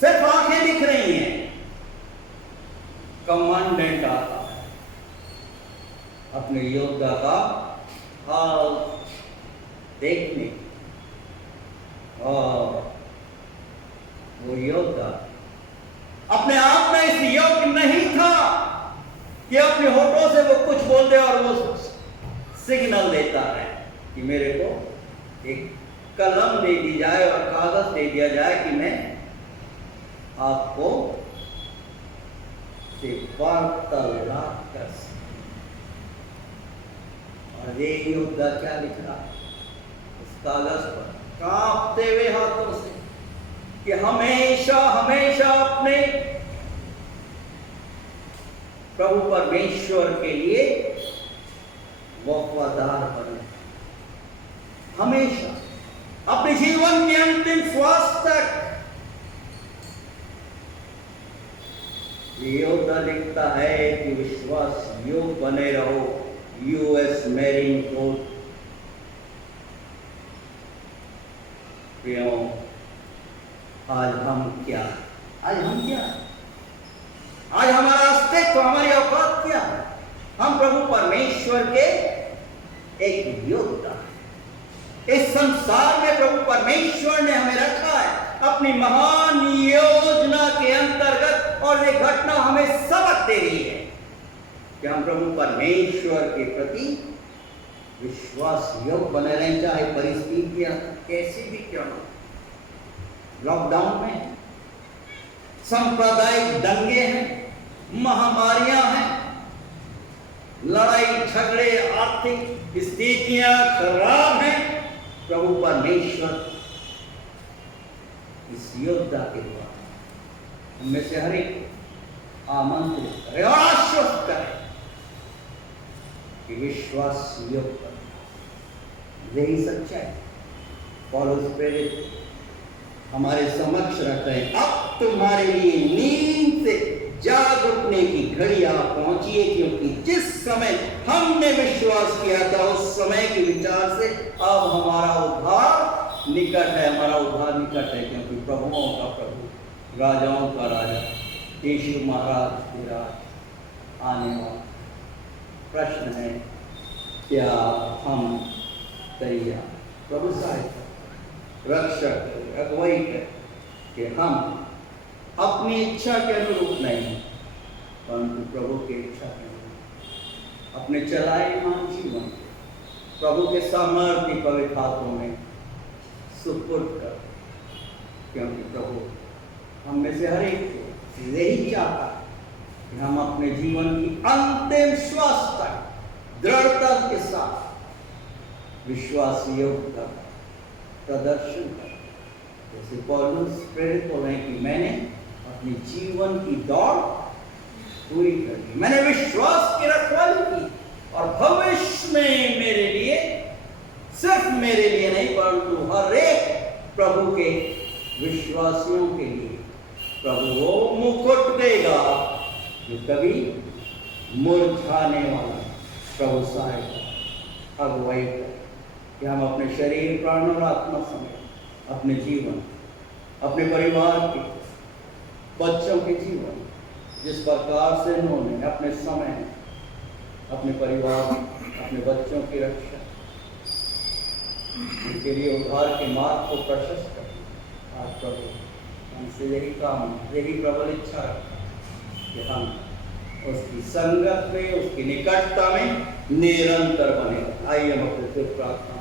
सिर्फ आंखें दिख रही हैं, कमांडेंट आता है अपने योद्धा का हाल देखने, और वो योद्धा अपने आप में इस योग्य नहीं था कि अपने होठों से वो कुछ बोल दे, और वो सिग्नल देता है कि मेरे को एक कलम दे दी जाए और कागज दे दिया जाए कि मैं आपको से वार्तालाप कर सकूं। और ये योद्धा क्या लिख रहा है उस कागज पर कांपते हुए हाथों से कि हमेशा हमेशा अपने प्रभु परमेश्वर के लिए वफादार बने, हमेशा अपने जीवन के अंतिम श्वास तक। योद्धा लिखता है कि विश्वास योग बने रहो। यूएस मैरीन कोर्ट प्रियो, आज हम क्या, आज हमारा अस्तित्व, हमारी औकात क्या है? हम प्रभु परमेश्वर के एक योद्धा। इस संसार में प्रभु परमेश्वर ने हमें रखा है अपनी महान योजना के अंतर्गत, और ये घटना हमें सबक दे रही है कि हम प्रभु परमेश्वर के प्रति विश्वास योग बने रहें, चाहे परिस्थितियां कैसी भी क्यों न। लॉकडाउन में सांप्रदायिक दंगे हैं, महामारियां हैं, लड़ाई झगड़े, आर्थिक स्थितियां खराब हैं। प्रभु परमेश्वर इस योद्धा के द्वारा उनमें से हर एक आमंत्रित करे और आश्वस्त करे कि विश्वास योग पर। यही सच्चाई पौलुस प्रेरित हमारे समक्ष रखते हैं। अब तुम्हारे लिए नींद से जाग उठने की घड़ी आ पहुंची है, क्योंकि जिस समय हमने विश्वास किया था उस समय के विचार से अब हमारा उद्धार निकट है। हमारा उद्धार निकट है, क्योंकि प्रभुओं का प्रभु, राजाओं का राजा यीशु महाराज के राज आने वाला। प्रश्न है, क्या हम तैयार? प्रभु सहायता, रक्षक, अगुवाई कर कि हम अपनी इच्छा के अनुरूप नहीं, परंतु प्रभु की इच्छा के अनुरूप अपने चलायमान जीवन प्रभु के सामर्थ्य पवित्र हाथों में सुपुर्द कर, क्योंकि प्रभु हम में से हर एक को यही चाहता है कि हम अपने जीवन की अंतिम श्वास तक दृढ़ता के साथ विश्वास योग्यता प्रदर्शन कर, जैसे पौलुस प्रेरित हो रहे हैं कि मैंने अपने जीवन की दौड़ पूरी कर दी, मैंने विश्वास की रखवाली की, और भविष्य में मेरे लिए, सिर्फ मेरे लिए नहीं परंतु हर एक प्रभु के विश्वासियों के लिए प्रभु वो मुकुट देगा जो कभी मुरझाने वाला प्रभु सहायता अगुवाई कर, कि हम अपने शरीर प्राण और आत्मा समेत अपने जीवन, अपने परिवार के बच्चों के जीवन, जिस प्रकार से उन्होंने अपने समय, अपने परिवार, अपने बच्चों की रक्षा, उनके लिए उद्धार के मार्ग को प्रशस्त कर, आज प्रभु हमसे यही काम, यही प्रबल इच्छा रखा कि हम उसकी संगत में, उसकी निकटता में निरंतर बने। आइए हम अपने फिर प्रार्थना में।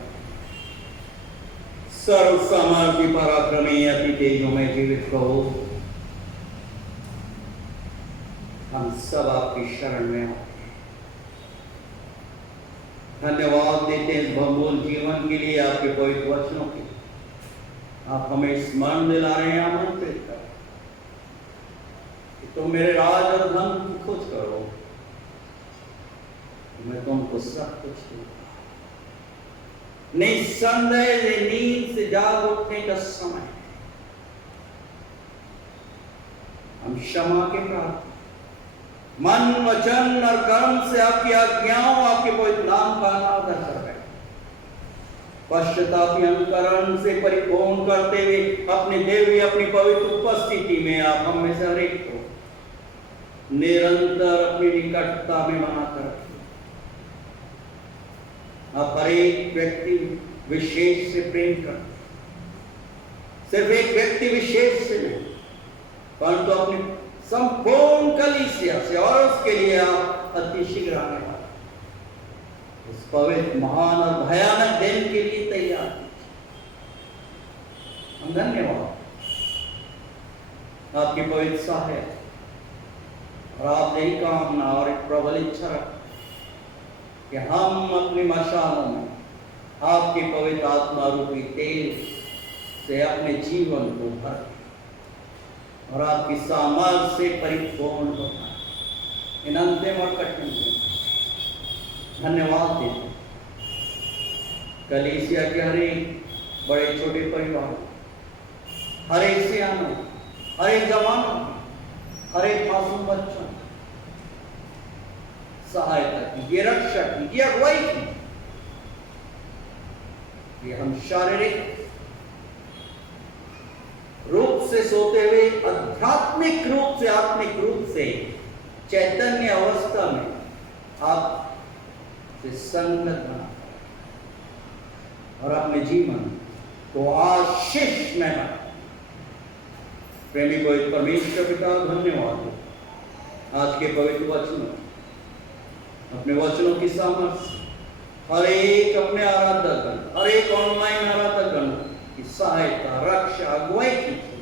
सर्व सामर्थ्य पराक्रमी अति तेजों में जीवित कहो, हम सब आपकी शरण में आते हैं। धन्यवाद देते हैं इस बहुमूल्य जीवन के लिए, आपके पवित्र वचनों के। आप हमें स्मरण दिला रहे हैं, आमंत्रित कर कि तुम मेरे राज और धन की खोज करो, मैं तुमको सब कुछ दूंगा। निस्संदेह नींद से जाग उठने का समय, हम क्षमा के प्रार्थना, मन वचन और कर्म से आपकी आज्ञाओं, आपके पवित्र नाम का अनादर कर रहे, पश्चातापी अनुकरण से परिपूर्ण करते हुए अपने देवी, अपनी पवित्र उपस्थिति में आप हम में से हर एक को निरंतर अपनी निकटता में बनाकर रखें। आप हर एक व्यक्ति विशेष से प्रेम करते, सिर्फ एक व्यक्ति विशेष से नहीं परंतु अपनी संपूर्ण कलीसिया से, और उसके लिए आप अति शीघ्र आने वाले इस पवित्र, महान और भयानक दिन के लिए तैयार कीजिए। हम धन्यवाद आपकी पवित्र सहायता, और आप यही कामना और एक प्रबल इच्छा रखें कि हम अपनी मशालों में आपके पवित्र आत्मा रूपी तेल से अपने जीवन को भर और आपकी सामर्थ्य से परिपूर्ण होना। इन अंतिम और कठिन दिन धन्यवाद देते कलीसिया के हर एक बड़े छोटे परिवार, हर एक सियानों, हर एक जवानों, हर एक मासूम बच्चों सहायता कीजिए, रक्षा कीजिए, अगुवाई कीजिए। ये हम शारीरिक रूप से सोते हुए आध्यात्मिक रूप से, आत्मिक रूप से चैतन्य अवस्था में आप से संगत बना और अपने जीवन को आशीष में बना। प्रेमी पवित्र परमेश्वर पिता धन्यवाद आज के पवित्र वचनों, अपने वचनों की सामर्थ्य, हर एक अपने आराधकगण, हर एक ऑनलाइन आराधकगण की सहायता, रक्षा, अगुवाई कीजिए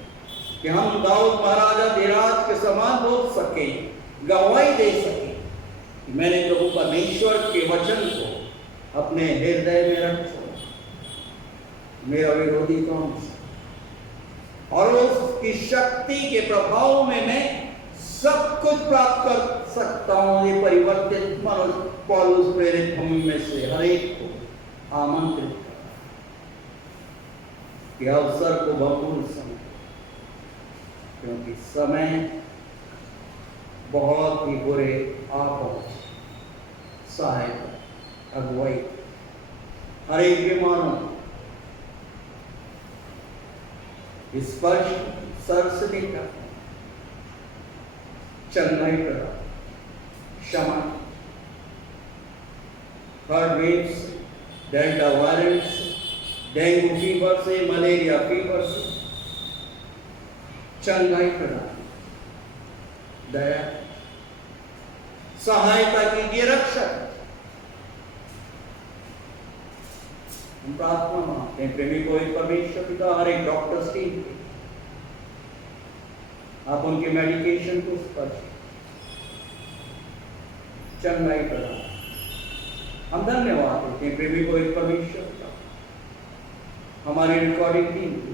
कि हम दाऊद महाराजा धीराज के समान बोल सके, गवाही दे सके कि मैंने प्रभु परमेश्वर के वचन को अपने हृदय में रखो, मेरा विरोधी कौन सा, और उसकी शक्ति के प्रभाव में मैं सब कुछ प्राप्त कर सकता हूं। ये परिवर्तित मनुष्य पौलुस प्रेरित हम में से हर एक को आमंत्रित करता कि अवसर को भरपूर समय, क्योंकि समय बहुत ही बुरे आ पहुंचे। सहायता, अगुवाई हर एक बीमारों स्पर्श सर से लेकर चंगाई करा, क्षमा, थर्ड वेव से, डेल्टा वायरस से, डेंगू फीवर से, मलेरिया फीवर से चंगाई करा, दया, सहायता कीजिए, रक्षा। हम प्रार्थना मांगते हैं प्रेमी को परमेश्वर पिता हर एक डॉक्टर्स टीम, आप उनके मेडिकेशन को स्पर्श चंगाई प्रदान। हम धन्यवाद देते हैं प्रेमी को एक परमेश्वर का हमारी रिकॉर्डिंग टीम की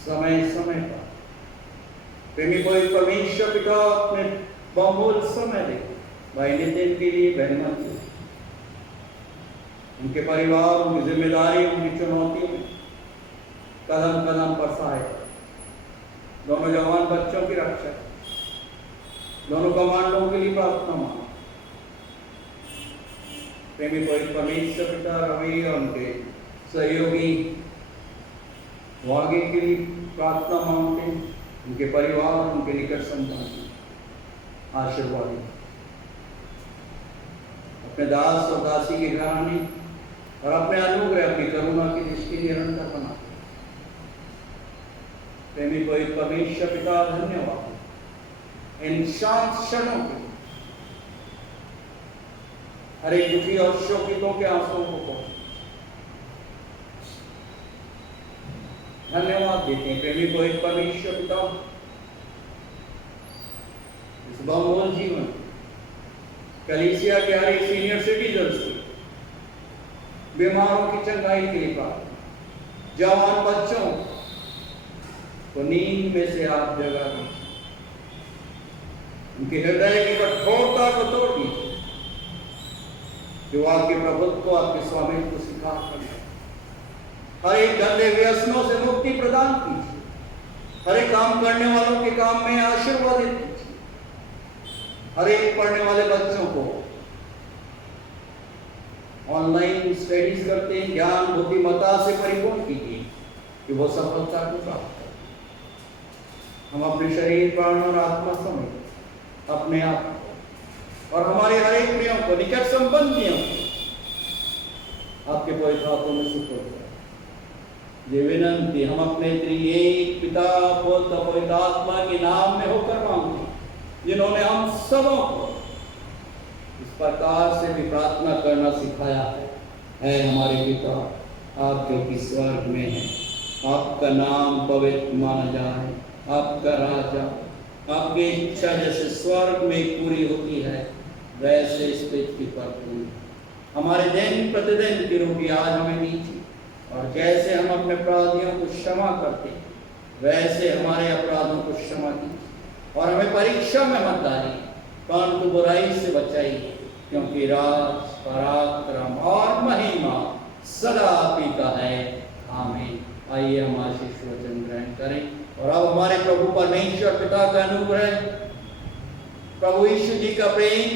समय समय पर प्रेमी को एक परमेश्वर पिता अपने बहुमूल्य समय दे भाई नितिन के लिए, बहन के लिए, उनके परिवार, उनकी जिम्मेदारी, उनकी चुनौतियों में कदम कदम पर सहायता, दोनों जवान बच्चों की रक्षा, दोनों कमांडों के लिए प्रार्थना मांग। प्रेमी को एक परमेश्वर पिता रवि और उनके सहयोगी आगे के लिए प्रार्थना मांगते हैं, उनके परिवार, उनके निकट संतान आशीर्वाद, अपने दास और दासी के घराने और अपने अनुग्रह, अपनी करुणा की दृष्टि निरंतर बनाते। प्रेमी को एक परमेश्वर पिता धन्यवाद इन शांत क्षणों के, हर एक दुखी और शोकितों के आंसुओं को धन्यवाद देते हैं। प्रेमी को एक परमेश्वर पिता इस बहुमूल्य जीवन कलीसिया के हर एक सीनियर सिटीजन्स की बीमारों की चंगाई के लिए प्रार्थना, जवान बच्चों को नींद में से आप जगा दीजिए, उनके हृदय की कठोरता को तोड़ दीजिए, जो आपके प्रभुत्व को, आपके स्वामित्व को सिखा कर हर एक गंदे व्यसनों से मुक्ति प्रदान कीजिए, हर एक काम करने वालों के काम में आशीर्वादित कीजिए, हर एक पढ़ने वाले बच्चों को ऑनलाइन स्टडीज करते हैं ज्ञान बुद्धिमत्ता से परिपूर्ण कीजिए कि वो सफलता को प्राप्त करें। हम अपने शरीर, प्राण और आत्मा समेत अपने आप को और हमारे हर एक प्रियों को, निकट संबंधियों को आपके पवित्र हाथों में सुपुर्द करें। ये विनंती हम अपने त्रिएक पिता, पुत्र, पवित्र आत्मा के नाम में होकर मांगते हैं, जिन्होंने हम सबों को इस प्रकार से भी प्रार्थना करना सिखाया है हमारे पिता आप जो कि स्वर्ग में हैं, आपका नाम पवित्र माना जाए, आपका राज्य, आपकी इच्छा जैसे स्वर्ग में पूरी होती है वैसे इस पृथ्वी पर पूरी। हमारे दिन प्रतिदिन की रोटी आज हमें दीजिए, और जैसे हम अपने अपराधियों को क्षमा करते वैसे हमारे अपराधों को क्षमा कीजिए, और हमें परीक्षा में मत डालिए परंतु बुराई से बचाइए, क्योंकि राज, पराक्रम और महिमा सदा आप ही का है। आमीन। आइए हम आशीष वचन ग्रहण करें, और अब हमारे प्रभु परमेश्वर पिता का अनुग्रह, प्रभु यीशु जी का प्रेम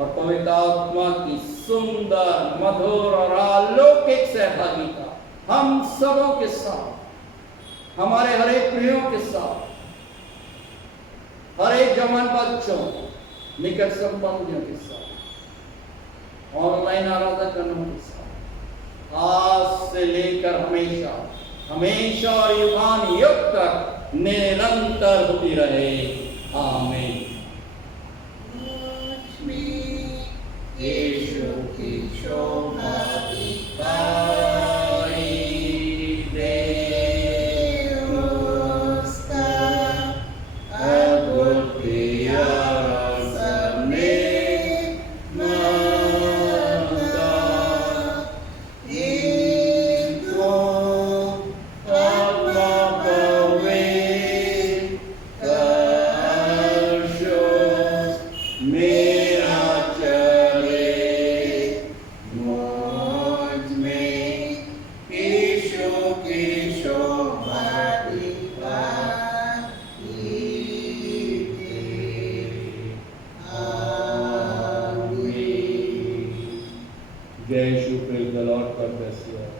और पवित्र आत्मा की सुंदर, मधुर और अलौकिक सहभागिता हम सबों के साथ, हमारे हर एक प्रियों के साथ, हर एक जवान बच्चों, निकट संबंधियों के साथ, ऑनलाइन आराधकों के साथ, आज से लेकर हमेशा हमेशा और युगान युग तक निरंतर होती रहे। आमीन। यीशु की शोभा दिखाई दे, उसका अद्भुत क्रिया सबने मांगा, इनको आत्मा पवित्र करशो मेरा Jai Shri, praise the Lord, God bless you all.